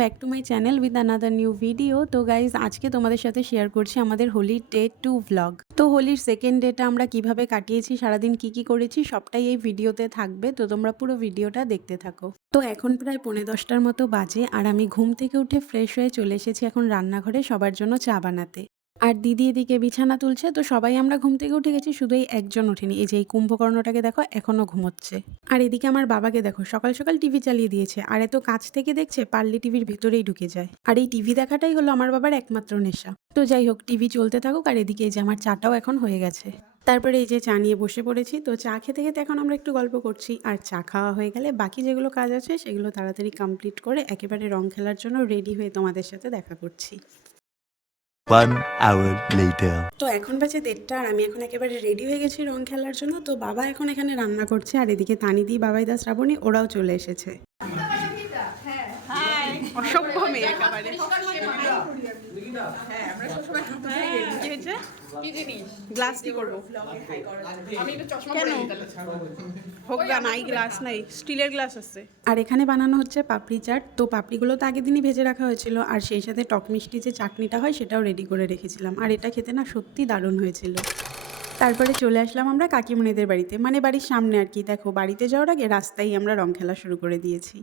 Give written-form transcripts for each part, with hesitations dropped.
Back to my channel with another new video. তো guys আজকে তোমাদের সাথে শেয়ার করছি আমাদের হোলির ডে 2 ভ্লগ। তো হোলির সেকেন্ড ডেটা আমরা কিভাবে কাটিয়েছি, সারাদিন কি করেছি সবটাই এই ভিডিওতে থাকবে, তো তোমরা পুরো ভিডিওটা দেখতে থাকো। তো এখন প্রায় 10:45 মতো বাজে আর আমি ঘুম থেকে উঠে ফ্রেশ হয়ে চলে এসেছি এখন রান্নাঘরে সবার জন্য চা বানাতে। আর দিদি এদিকে বিছানা তুলছে, তো সবাই আমরা ঘুম থেকে উঠে গেছি, শুধু এই একজন ওঠেনি। এই যে এই কুম্ভকর্ণটাকে দেখো এখনো ঘুমোচ্ছে। আর এদিকে আমার বাবাকে দেখো সকাল সকাল টিভি চালিয়ে দিয়েছে, আর এত কাছ থেকে দেখছে পারলে টিভির ভেতরেই ঢুকে যায়। আর এই টিভি দেখাটাই হলো আমার বাবার একমাত্র নেশা। তো যাই হোক, টিভি চলতে থাকুক। আর এদিকে এই যে আমার চাটাও এখন হয়ে গেছে। তারপরে এই যে চা নিয়ে বসে পড়েছি। তো চা খেতে খেতে এখন আমরা একটু গল্প করছি। আর চা খাওয়া হয়ে গেলে বাকি যেগুলো কাজ আছে সেগুলো তাড়াতাড়ি কমপ্লিট করে একেবারে রং খেলার জন্য রেডি হয়ে তোমাদের সাথে দেখা করছি। 1 hour later. তো এখন বাজে 1:30 আর আমি এখন একেবারে রেডি হয়ে গেছি রং খেলার জন্য। তো বাবা এখন এখানে রান্না করছে, আর এদিকে তানিদি, বাবাইদা, শ্রাবণী ওরাও চলে এসেছে। অসভ্য মেয়ে একেবারে। গ্লাস কি করবো? কেন হোক না, নাই গ্লাস নাই, স্টিলের গ্লাস আছে। আর এখানে বানানো হচ্ছে পাপড়ি চাট। তো পাপড়িগুলো তো আগের দিনই ভেজে রাখা হয়েছিল, আর সেই সাথে টক মিষ্টি যে চাটনিটা হয় সেটাও রেডি করে রেখেছিলাম। আর এটা খেতে না সত্যি দারুণ হয়েছিল। তারপরে চলে আসলাম আমরা কাকিমণিদের বাড়িতে, মানে বাড়ির সামনে আর কি। দেখো বাড়িতে যাওয়ার আগে রাস্তায় আমরা রং খেলা শুরু করে দিয়েছি।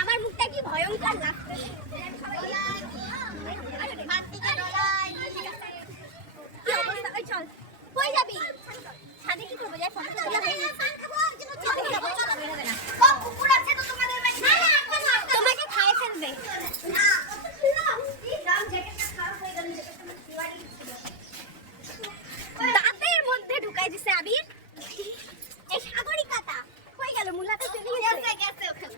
আমার মুখটা কি ভয়ঙ্কর লাগছে। চল কই যাবি? ছাদে কি করবো? যাই ফটো তোলা হয়ে গেছে। কুকুর আছে তো তোমাদের বাড়ি? তোমাকে খায় ফেলবে। দাঁতের মধ্যে ঢুকাই দিছে আবির। এই সাগরিকাটা কই গেল? মুলাটা চলে গেছে ওখানে।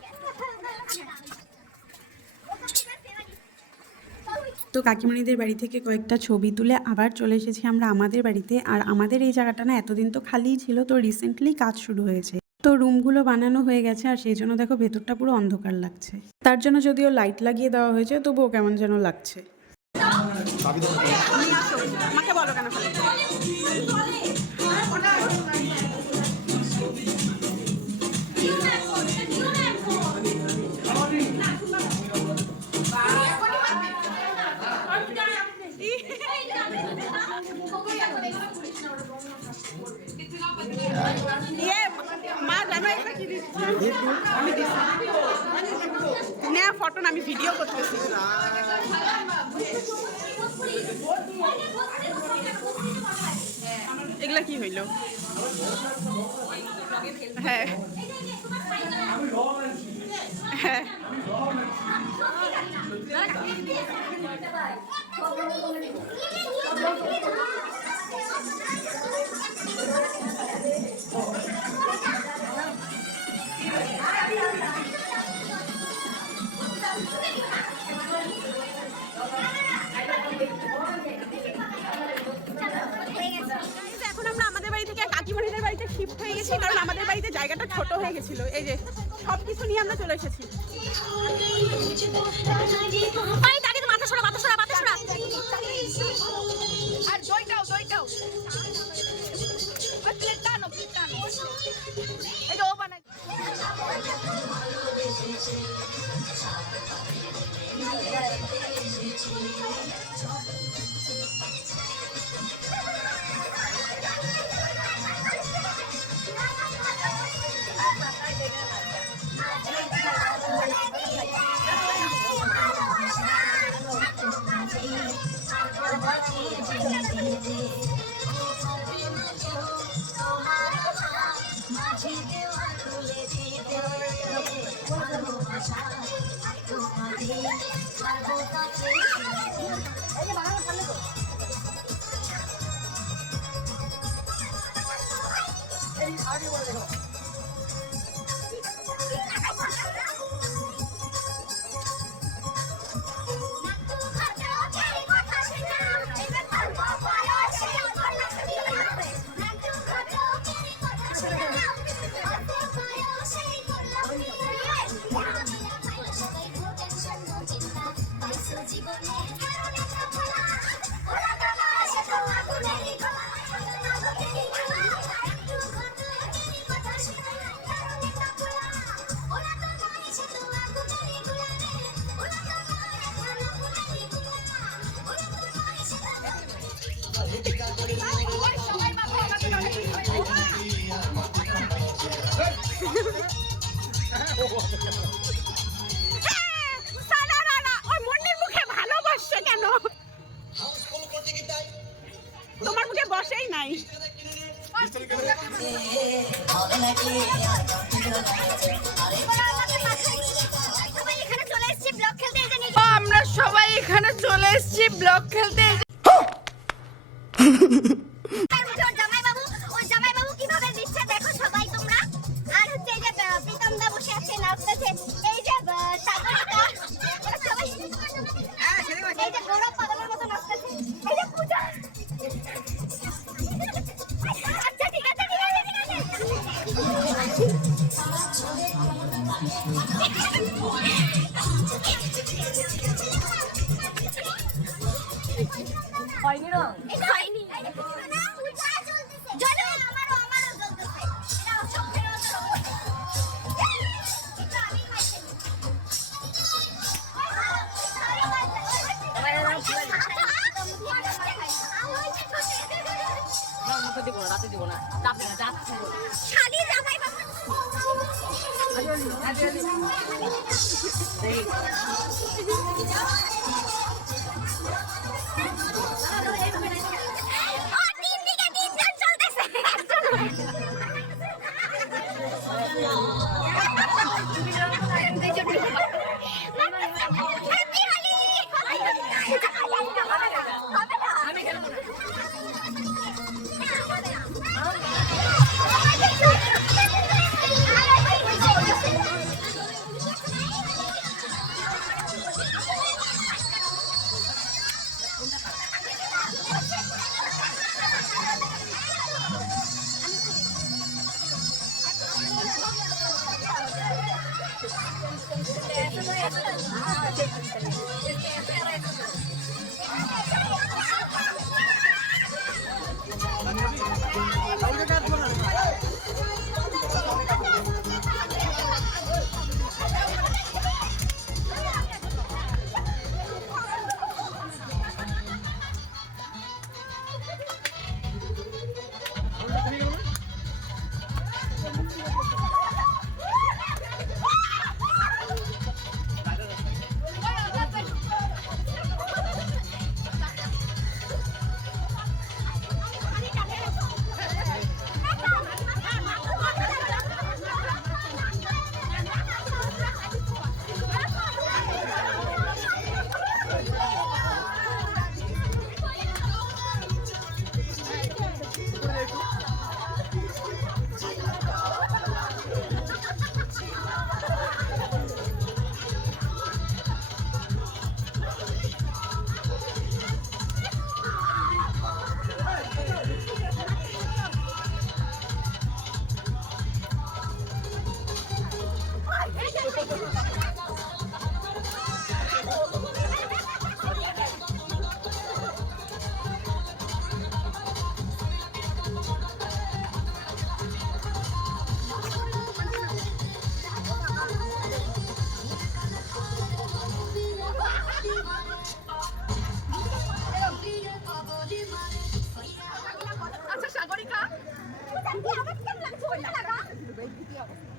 তো কাকিমণিদের বাড়ি থেকে কয়েকটা ছবি তুলে আবার চলে এসেছি আমরা আমাদের বাড়িতে। আর আমাদের এই জায়গাটা না এতদিন তো খালিই ছিল, তো রিসেন্টলি কাজ শুরু হয়েছে। তো রুমগুলো বানানো হয়ে গেছে, আর সেই জন্য দেখো ভেতরটা পুরো অন্ধকার লাগছে। তার জন্য যদিও লাইট লাগিয়ে দেওয়া হয়েছে, তবুও কেমন যেন লাগছে। আমাকে বলো কেন খালি? ফটো না, আমি ভিডিও করতেছি। এগুলা কি হইল? হ্যাঁ হ্যাঁ, এখন আমরা আমাদের বাড়ি থেকে কাকিমণিদের বাড়িতে শিফট হয়ে গেছি, কারণ আমাদের বাড়িতে জায়গাটা ছোট হয়ে গেছিল। এই যে সব কিছু নিয়ে আমরা চলে এসেছি। আর দইটাও এই যে ও বানাই। Yeah. ওই মন্ডির মুখে ভালোবাসছে কেন? তোমার মুখে বসেই নাই। আমরা সবাই এখানে চলে এসেছি ব্লগ খেলতে। হয়নি রং এটা হয়নি না উল্টা চলতেছে জ্বলে আমারও জ্বলতেছে এটা সব ফেরত এটা আমি খাইছি শালি জামাই বাবু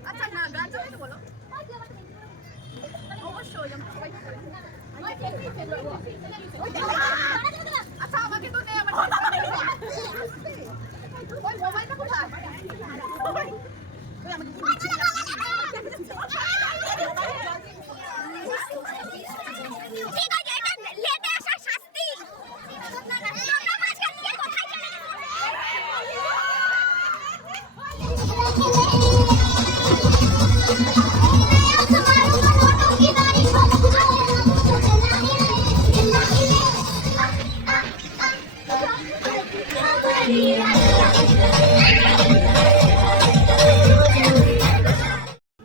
আচ্ছা না গান চালাতে বলো অবশ্যই আমরা সবাই আচ্ছা আমাকে তো নেই আমার ওই মোবাইলটা কোথায়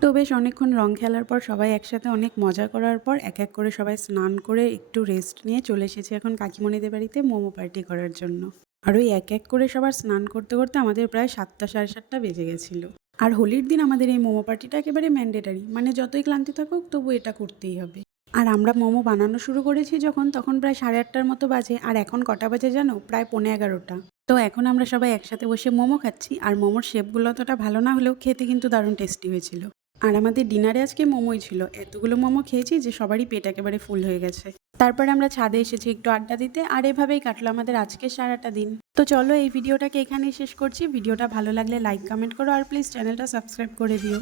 তো বেশ অনেকক্ষণ রং খেলার পর সবাই একসাথে অনেক মজা করার পর এক এক করে সবাই স্নান করে একটু রেস্ট নিয়ে চলে এসেছি এখন কাকিমণিদের বাড়িতে মোমো পার্টি করার জন্য। আর ওই এক এক করে সবার স্নান করতে করতে আমাদের প্রায় 7টা সাড়ে 7টা বেজে গেছিলো। আর হোলির দিন আমাদের এই মোমো পার্টিটা একেবারে ম্যান্ডেটারি, মানে যতই ক্লান্তি থাকুক তবু এটা করতেই হবে। আর আমরা মোমো বানানো শুরু করেছি তখন প্রায় 8:30টার মতো বাজে, আর এখন কটা বাজে জানো? প্রায় 11:15। তো এখন আমরা সবাই একসাথে বসে মোমো খাচ্ছি, আর মোমোর শেপগুলো অতটা ভালো না হলেও খেতে কিন্তু দারুণ টেস্টি হয়েছিল। আর আমাদের ডিনারে আজকে মোমোই ছিল। এতগুলো মোমো খেয়েছি যে সবারই পেট একেবারে ফুল হয়ে গেছে। তারপরে আমরা ছাদে এসেছি একটু আড্ডা দিতে, আর এভাবেই কাটলো আমাদের আজকের সারাটা দিন। তো চলো এই ভিডিওটাকে এখানেই শেষ করছি। ভিডিওটা ভালো লাগলে লাইক কমেন্ট করো আর প্লিজ চ্যানেলটা সাবস্ক্রাইব করে দিও।